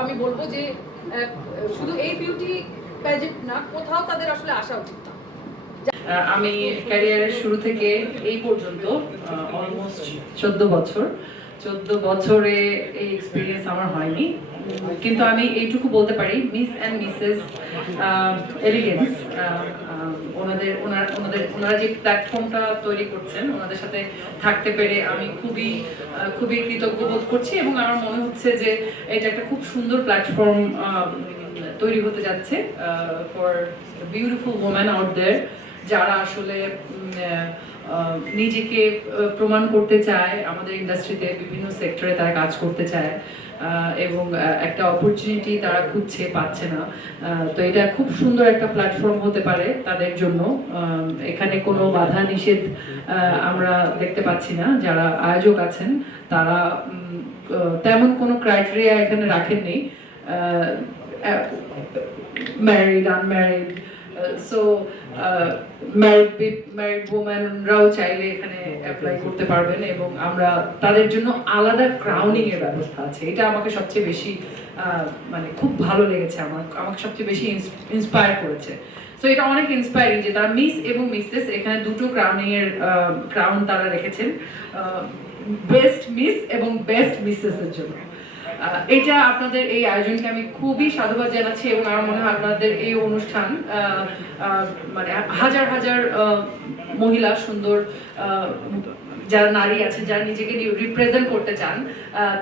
আমি বলবো যে শুধু এই বিউটি প্যাজেন্ট না, কোথাও তাদের আসলে আসা উচিত না। আমি ক্যারিয়ারের শুরু থেকে এই পর্যন্ত অলমোস্ট 14 বছরে এই এক্সপিরিয়েন্স আমার হয়নি, কিন্তু আমি এইটুকু বলতে পারি মিস অ্যান্ড মিসেস এলিগেন্স ওনারা যে প্ল্যাটফর্মটা তৈরি করছেন, ওনাদের সাথে থাকতে পেরে আমি খুবই কৃতজ্ঞ বোধ করছি এবং আমার মনে হচ্ছে যে এটা একটা খুব সুন্দর প্ল্যাটফর্ম তৈরি হতে যাচ্ছে for beautiful women out there, যারা আসলে নিজেকে প্রমাণ করতে চায়, আমাদের ইন্ডাস্ট্রিতে বিভিন্ন সেক্টরে তারা কাজ করতে চায় এবং একটা অপরচুনিটি তারা খুঁজছে, পাচ্ছে না। তো এটা খুব সুন্দর একটা প্ল্যাটফর্ম হতে পারে তাদের জন্য। এখানে কোনো বাধা নিষেধ আমরা দেখতে পাচ্ছি না। যারা আয়োজক আছেন তারা তেমন কোনো ক্রাইটেরিয়া এখানে রাখেননি, ম্যারিড, আনম্যারিড, সো ম্যারিড ওম্যানরাও চাইলে এখানে অ্যাপ্লাই করতে পারবেন এবং আমরা তাদের জন্য আলাদা ক্রাউনিং এর ব্যবস্থা আছে। এটা আমাকে সবচেয়ে বেশি মানে খুব ভালো লেগেছে, আমাকে সবচেয়ে বেশি ইন্সপায়ার করেছে। সো এটা অনেক ইন্সপায়ারিং যে তারা মিস এবং মিসেস এখানে দুটো ক্রাউনিং এর ক্রাউন তারা রেখেছেন, বেস্ট মিস এবং বেস্ট মিসেস এর জন্য। এটা আপনাদের এই আয়োজনকে আমি খুবই সাধুবাদ জানাচ্ছি এবং আমার মনে হয় আপনাদের এই অনুষ্ঠান মানে হাজার হাজার মহিলা, সুন্দর যারা নারী আছে, যারা নিজেকে রিপ্রেজেন্ট করতে চান,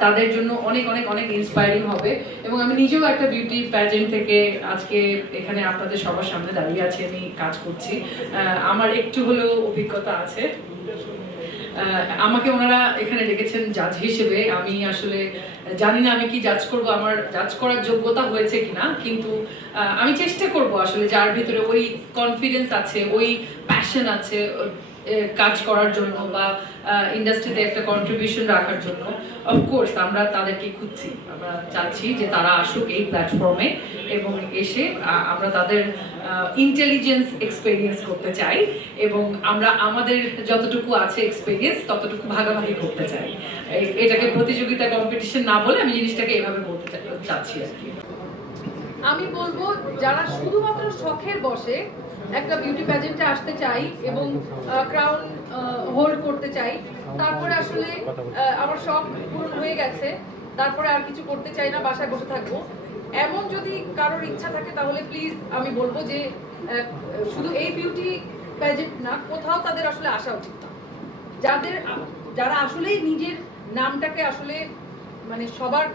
তাদের জন্য অনেক অনেক অনেক ইন্সপায়ারিং হবে। এবং আমি নিজেও একটা বিউটি প্যাজেন্ট থেকে আজকে এখানে আপনাদের সবার সামনে দাঁড়িয়ে আছি, আমি কাজ করছি, আমার একটু হলেও অভিজ্ঞতা আছে। আমাকে ওনারা এখানে ডেকেছেন জাজ হিসেবে। আমি আসলে জানি না আমি কি জাজ করব, আমার জাজ করার যোগ্যতা হয়েছে কিনা, কিন্তু আমি চেষ্টা করব আসলে যার ভিতরে ওই কনফিডেন্স আছে, ওই প্যাশন আছে কাজ করার জন্য বা ইন্ডাস্ট্রিতে একটা কন্ট্রিবিউশন রাখার জন্য। অফকোর্স আমরা তাদেরকে খুঁজছি, আমরা চাচ্ছি যে তারা আসুক এই প্ল্যাটফর্মে এবং এসে আমরা তাদের ইন্টেলিজেন্স এক্সপেরিয়েন্স করতে চাই এবং আমরা আমাদের যতটুকু আছে এক্সপেরিয়েন্স ততটুকু ভাগাভাগি করতে চাই। এটাকে প্রতিযোগিতা, কম্পিটিশন না বলে আমি জিনিসটাকে এভাবে বলতে চাচ্ছি আর কি। আমি বলবো যারা শুধুমাত্র শখের বসে একটা বিউটি প্যাজেন্টে আসতে চাই এবং ক্রাউন হোল্ড করতে চাই, তারপরে আসলে আমার শখ পূরণ হয়ে গেছে, তারপরে আর কিছু করতে চাই না, বাসায় বসে থাকবো, এমন যদি কারোর ইচ্ছা থাকে তাহলে প্লিজ আমি বলবো যে শুধু এই বিউটি প্যাজেন্ট না, কোথাও তাদের আসলে আসা উচিত না। যারা আসলেই নিজের নামটাকে আসলে মানে সবার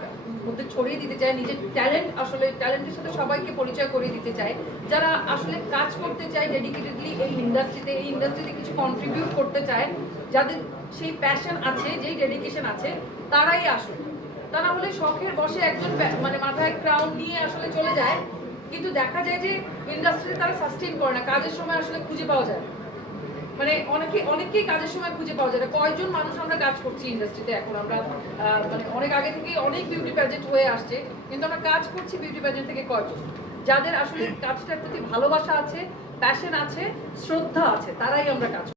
মধ্যে ছড়িয়ে দিতে চায়, নিজের ট্যালেন্টের সাথে সবাইকে পরিচয় করিয়ে দিতে চায়, যারা আসলে কাজ করতে চায় ডেডিকেটেডলি এই ইন্ডাস্ট্রিতে কিছু কন্ট্রিবিউট করতে চায়, যাদের সেই প্যাশন আছে, যেই ডেডিকেশন আছে, তারাই আসুন। তা না হলে শখের বসে একজন মানে মাথায় ক্রাউন নিয়ে আসলে চলে যায়, কিন্তু দেখা যায় যে ইন্ডাস্ট্রিতে তারা সাস্টেইন করে না, কাজের সময় আসলে খুঁজে পাওয়া যায়, মানে অনেকেই কাজের সময় খুঁজে পাওয়া যায় না। কয়জন মানুষ আমরা কাজ করছি ইন্ডাস্ট্রিতে এখন, আমরা মানে অনেক আগে থেকেই অনেক বিউটি প্যাজেন্ট হয়ে আসছে, কিন্তু আমরা কাজ করছি বিউটি প্যাজেন্ট থেকে কয়জন? যাদের আসলে কাজটার প্রতি ভালোবাসা আছে, প্যাশন আছে, শ্রদ্ধা আছে, তারাই আমরা কাজ